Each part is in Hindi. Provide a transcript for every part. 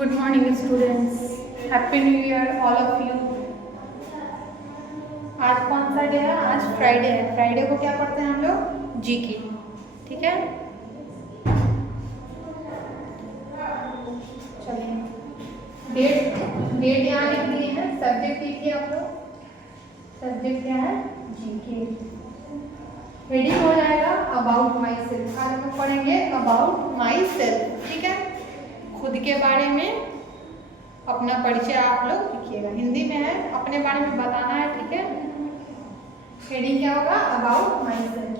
Good morning students. Happy New Year all of you. आज कौन सा डे है? आज फ्राइडे है। फ्राइडे को क्या पढ़ते हैं हम लोग? जीके। ठीक है, चलिए डेट यहाँ लिख दिए हैं। सब्जेक्ट लिखिए आप लोग। सब्जेक्ट क्या है? जीके। हेडिंग हो जाएगा अबाउट माई सेल्फ। आज हम लोग पढ़ेंगे अबाउट माई सेल्फ। ठीक है, खुद के बारे में अपना परिचय आप लोग लिखिएगा। हिंदी में है, अपने बारे में बताना है। ठीक है, हेडिंग क्या होगा? About my self.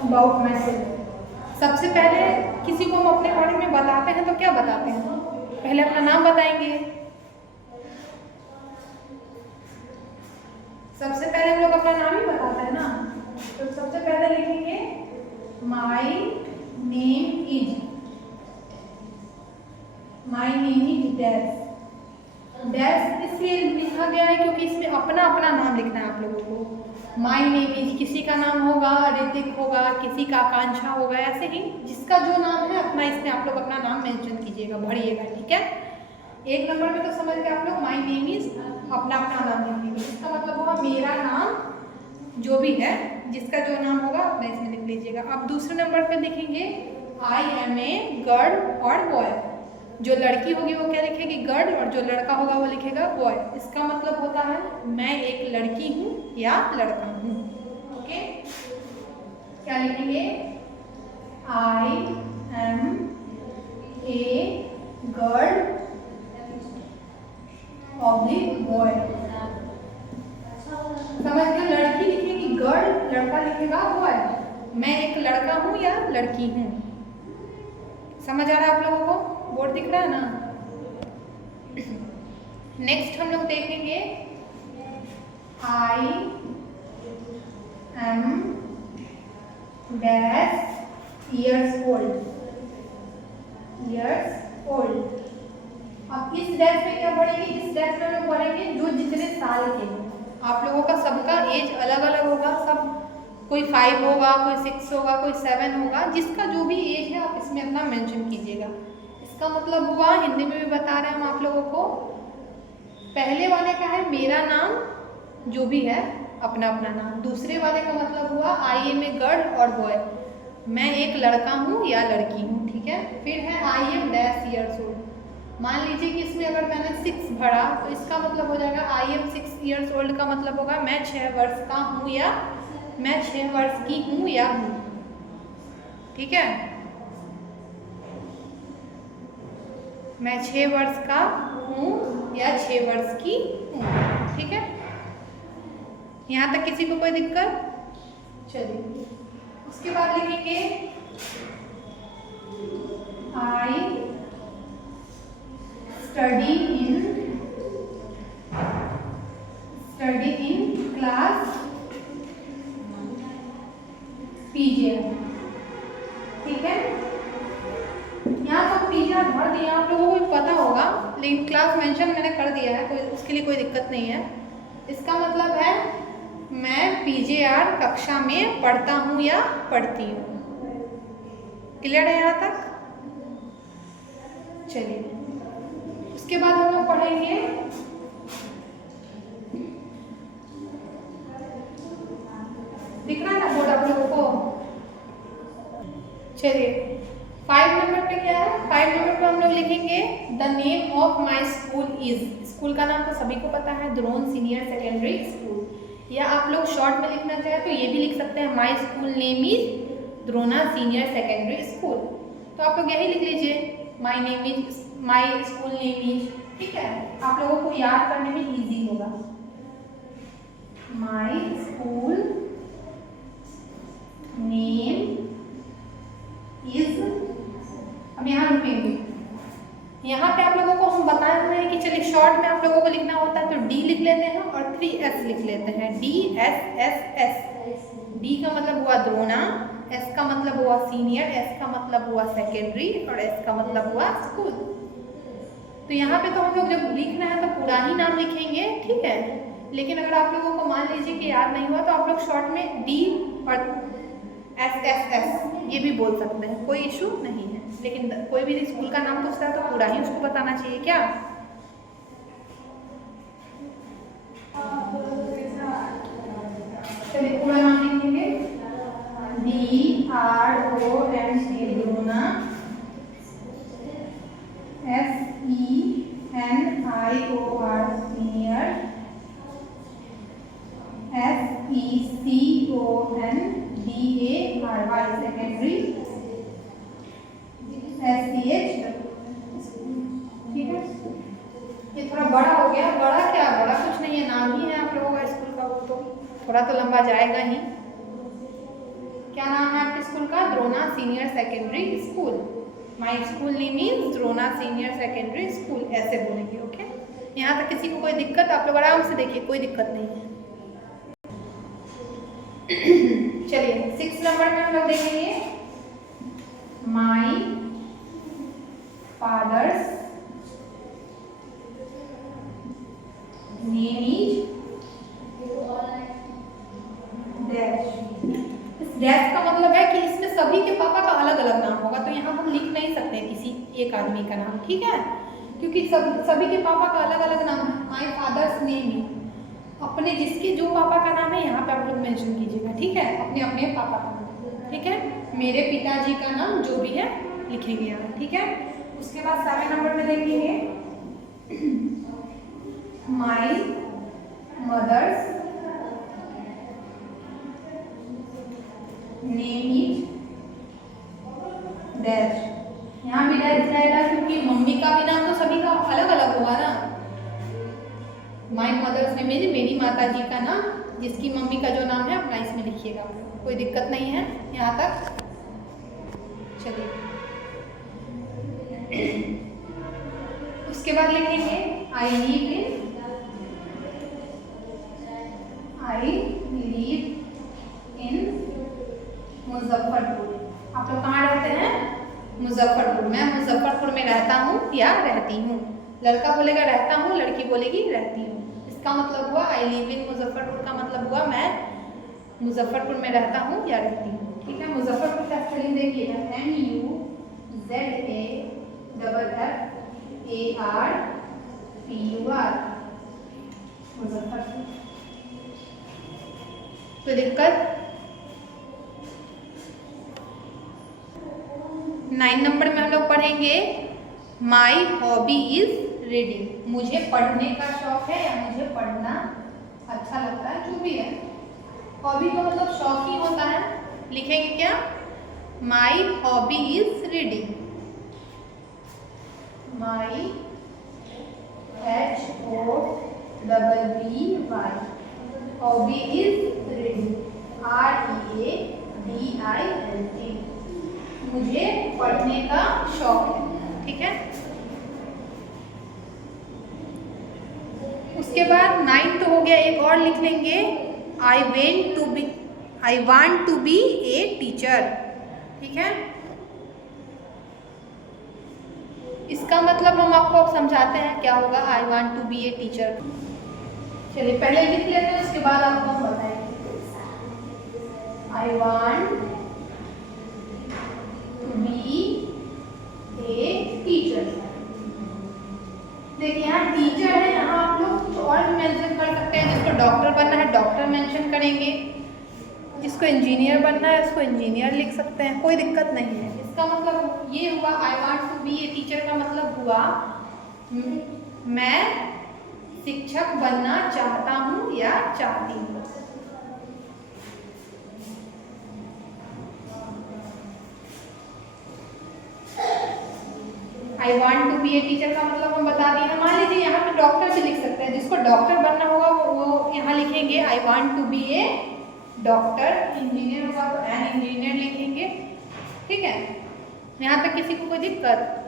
About my self. सबसे पहले किसी को हम अपने बारे में बताते हैं तो क्या बताते हैं? पहले अपना नाम बताएंगे। सबसे पहले हम लोग अपना नाम ही बताते हैं ना। तो सबसे पहले लिखेंगे my name is. My name is dash. Dash इसलिए लिखा गया है क्योंकि इसमें अपना अपना नाम लिखना है आप लोगों को। माई नेम इज, किसी का नाम होगा ऋतिक होगा, किसी का आकांक्षा होगा, ऐसे ही जिसका जो नाम है अपना इसमें आप लोग अपना नाम मेंशन कीजिएगा, भरिएगा। ठीक है, एक नंबर में तो समझ गए आप लोग। माई नेम इज, अपना अपना नाम लिखेंगे। इसका मतलब होगा मेरा नाम जो भी है, जिसका जो नाम होगा अपना इसमें लिख लीजिएगा। अब दूसरे नंबर पे लिखेंगे आई एम ए गर्ल और बॉय। जो लड़की होगी वो क्या लिखेगी? गर्ल, और जो लड़का होगा वो लिखेगा बॉय। इसका मतलब होता है मैं एक लड़की हूँ या लड़का हूँ। ओके, क्या लिखेंगे? I am a girl oblique boy. समझ गए? लड़की लिखेगी गर्ल, लड़का लिखेगा बॉय। मैं एक लड़का हूँ या लड़की हूँ। समझ आ रहा है आप लोगों को? बोर्ड दिख रहा है ना? नेक्स्ट हम लोग देखेंगे I am dash years old. Years old. अब इस डैश में क्या पढ़ेंगे? इस डैश में हम लोग पढ़ेंगे जो जितने साल के। आप लोगों का सबका एज अलग अलग होगा। सब कोई 5 होगा, कोई 6 होगा, कोई 7 होगा। जिसका जो भी एज है आप इसमें अपना मेंशन कीजिएगा। इसका मतलब हुआ, हिंदी में भी बता रहे हैं हम आप लोगों को। पहले वाले का है मेरा नाम जो भी है, अपना अपना नाम। दूसरे वाले का मतलब हुआ आई एम ए गर्ल और बॉय, मैं एक लड़का हूँ या लड़की हूँ। ठीक है, फिर है I M dash years old. मान लीजिए कि इसमें अगर मैंने 6 भरा तो इसका मतलब हो जाएगा आई एम 6 ईयर्स ओल्ड। का मतलब होगा मैं 6 वर्ष का हूँ या मैं 6 वर्ष की हूँ या हूँ। ठीक है, मैं 6 वर्ष का हूँ या 6 वर्ष की हूँ। ठीक है, यहाँ तक किसी को कोई दिक्कत? चलिए, उसके बाद लिखेंगे I study in class PGR. ठीक है, यहाँ तक पीजीआर भर दिया। आप लोगों को पता होगा, लेकिन क्लास मेंशन मैंने कर दिया है, कोई उसके लिए कोई दिक्कत नहीं है। इसका मतलब है मैं पीजीआर कक्षा में पढ़ता हूँ या पढ़ती हूँ। क्लियर है यहाँ तक? चलिए, उसके बाद हम लोग पढ़ेंगे दिख रहा है ना बोर्ड आप लोगों को? चलिए, 5 नंबर पे क्या है? 5 नंबर पे हम लोग लिखेंगे the name of my school is. School का नाम तो सभी को पता है, द्रोण सीनियर सेकेंडरी स्कूल। या आप लोग शॉर्ट में लिखना चाहे तो ये भी लिख सकते हैं my school name is Drona senior secondary school. तो आप लोग यही लिख लीजिए my name is, my school name is. ठीक है, आप लोगों को याद करने में इजी होगा। My school name is. अब यहाँ रुकेंगे। यहाँ पे आप लोगों को हम बता रहे हैं कि चलिए शॉर्ट में आप लोगों को लिखना होता है तो डी लिख लेते हैं और 3S लिख लेते हैं। DSSS। डी का मतलब हुआ द्रोणा, एस का मतलब हुआ सीनियर, एस का मतलब हुआ सेकेंडरी और एस का मतलब हुआ स्कूल। तो यहाँ पे तो हम लोग जब लिखना है तो पूरा ही नाम लिखेंगे, ठीक है। लेकिन अगर आप लोगों को मान लीजिए कि याद नहीं हुआ तो आप लोग शॉर्ट में डी और SSS ये भी बोल सकते हैं, कोई इशू नहीं है। लेकिन कोई भी स्कूल का नाम पूछता है तो पूरा ही उसको बताना चाहिए क्या। चलिए पूरा नाम लिखेंगे, DRONA Drona, SENIOR senior, SECONDARY secondary, SCH, ठीक है। ये थोड़ा बड़ा हो गया, बड़ा क्या, बड़ा कुछ नहीं है, नाम ही है आप लोगों का स्कूल का, वो तो थोड़ा तो लंबा जाएगा ही। क्या नाम है आपके स्कूल का? Drona senior secondary school. My school name is Drona senior secondary school, ऐसे बोलेंगे, ओके। यहाँ तक किसी को कोई दिक्कत? आप लोग आराम से देखिए, कोई दिक्कत नहीं है। चलिए 6 नंबर में हम लोग देखेंगे, my father's name is dash. इस डैश का मतलब है कि इसमें सभी के पापा का अलग अलग नाम होगा, तो यहाँ हम लिख नहीं सकते किसी एक आदमी का नाम, ठीक है, क्योंकि सभी के पापा का अलग अलग नाम है। माई फादर्स नेम इज, अपने जिसके जो पापा का नाम है यहाँ पे आप लोग मेंशन कीजिएगा, ठीक है, अपने अपने पापा का नाम, ठीक है। मेरे पिताजी का नाम जो भी है लिखेंगे यहाँ, ठीक है। उसके बाद 7 नंबर में देखेंगे, my mother's name is dash. यहाँ भी डैश जाएगा क्योंकि मम्मी का भी नाम तो सभी का अलग अलग होगा ना। माई मदर्स नेम इज, मेरी माता जी का नाम, जिसकी मम्मी का जो नाम है अपना इसमें लिखिएगा, कोई दिक्कत नहीं है यहाँ तक। चलिए उसके बाद लिखेंगे, आई लिव इन मुजफ्फरपुर। आप लोग कहाँ रहते हैं? मुजफ्फरपुर। मैं मुजफ्फरपुर में रहता हूँ या रहती हूँ। लड़का बोलेगा रहता हूँ, लड़की बोलेगी रहती हूँ। इसका मतलब हुआ आई लिव इन मुजफ्फरपुर का मतलब हुआ मैं मुजफ्फरपुर में रहता हूँ या रहती हूँ, ठीक है। मुजफ्फरपुर का स्पेलिंग देखिएगा, MUZAFFARPUR, मुजफ्फरपुर। तो दिक्कत 9 नंबर में हम लोग पढ़ेंगे, माई हॉबी इज रीडिंग। मुझे पढ़ने का शौक है या मुझे पढ़ना अच्छा लगता है, जो भी है। हॉबी का मतलब शौक ही होता है, लिखेंगे क्या? My hobby is reading. My HOBBY, hobby is reading, READING, मुझे पढ़ने का शौक है, ठीक है। उसके बाद 9 तो हो गया, एक और लिख लेंगे, I want to be a teacher, ठीक है। इसका मतलब हम आपको अब समझाते हैं क्या होगा I want to be a teacher. चलिए पहले लिख लेते हैं, उसके बाद आपको हम बताएंगे। I want to be a teacher. देखिए यहाँ टीचर है, यहाँ आप लोग और भी मेंशन कर सकते हैं। जिसको डॉक्टर बनना है डॉक्टर मेंशन करेंगे, जिसको इंजीनियर बनना है उसको इंजीनियर लिख सकते हैं, कोई दिक्कत नहीं है। इसका मतलब ये हुआ I want to be a teacher का मतलब हुआ मैं शिक्षक बनना चाहता हूँ या चाहती हूँ। I want to be a teacher का मतलब हम बता दिए हैं। मान लीजिए यहाँ पे डॉक्टर भी लिख सकते हैं, जिसको डॉक्टर बनना होगा वो यहाँ लिखेंगे I want to be a doctor. Engineer होगा तो एन इंजीनियर लिखेंगे, ठीक है। यहाँ तक किसी को कोई दिक्कत?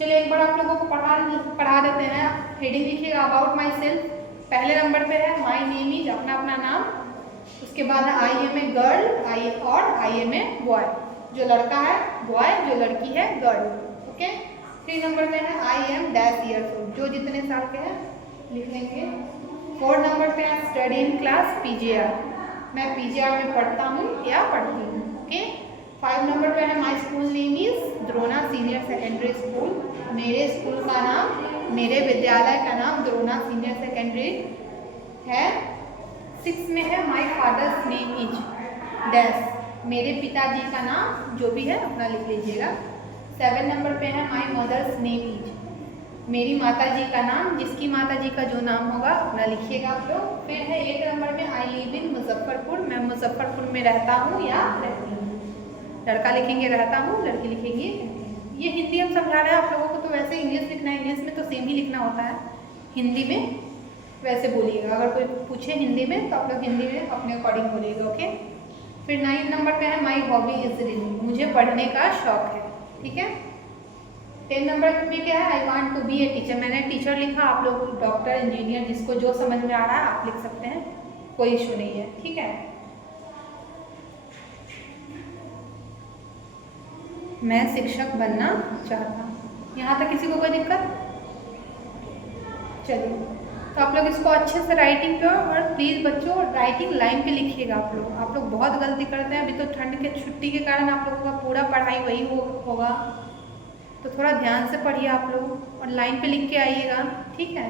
चलिए एक बार आप लोगों को पढ़ा देते हैं। हेडिंग लिखिएगा अबाउट माई सेल्फ। पहले नंबर पे है माई नेम इज, अपना अपना नाम। उसके बाद है I am a girl, I am a boy. जो लड़का है बॉय, जो लड़की है गर्ल, ओके। 3 नंबर में है आई एम डैश ईयर जितने साल के हैं लिख लेंगे। 4 नंबर पे है स्टडी इन क्लास PGR, मैं PGR में पढ़ता हूँ या पढ़ती हूँ। ओके। 5 नंबर पे है my school name is Drona senior secondary school, मेरे स्कूल का नाम, मेरे विद्यालय का नाम द्रोना सीनियर सेकेंडरी है। 6 में है my father's name is dash, मेरे पिताजी का नाम जो भी है अपना लिख लीजिएगा। 7 नंबर पे है माई मदर्स नेम इज, मेरी माता जी का नाम, जिसकी माता जी का जो नाम होगा अपना लिखिएगा आप लोग। फिर है 8 नंबर में आई लिव इन मुजफ्फरपुर, मैं मुजफ्फरपुर में रहता हूँ या रहती हूँ। लड़का लिखेंगे रहता हूँ, लड़की लिखेंगी रहती हूँ। ये हिंदी हम समझा रहे हैं आप लोगों को, तो वैसे इंग्लिश लिखना है, इंग्लिश में तो सेम ही लिखना होता है, हिंदी में वैसे बोलिएगा। अगर कोई पूछे हिंदी में तो आप लोग हिंदी में अपने अकॉर्डिंग बोलिएगा। ओके। फिर 9 नंबर पे है माई हॉबी इज रीडिंग, मुझे पढ़ने का शौक है। ठीक है। 10 नंबर में क्या है I want to be a teacher, मैंने टीचर लिखा, आप लोग डॉक्टर इंजीनियर जिसको जो समझ में आ रहा है आप लिख सकते हैं, कोई इशू नहीं है। ठीक है। मैं शिक्षक बनना चाहता हूँ। यहाँ तक किसी को कोई दिक्कत? चलिए, तो आप लोग इसको अच्छे से राइटिंग पे, और प्लीज़ बच्चों राइटिंग लाइन पे लिखिएगा। आप लोग बहुत गलती करते हैं। अभी तो ठंड के छुट्टी के कारण आप लोगों का पूरा पढ़ाई वही होगा, तो थोड़ा ध्यान से पढ़िए आप लोग, और लाइन पे लिख के आइएगा। ठीक है।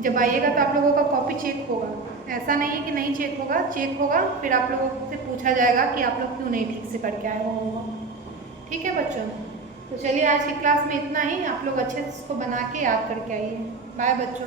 जब आइएगा तो आप लोगों का कॉपी चेक होगा, ऐसा नहीं है कि नहीं चेक होगा, चेक होगा, फिर आप लोगों से पूछा जाएगा कि आप लोग क्यों नहीं ठीक से करके आए हो। ठीक है बच्चों, तो चलिए आज की क्लास में इतना ही। आप लोग अच्छे से इसको बना के याद करके आइए। बाय बच्चों।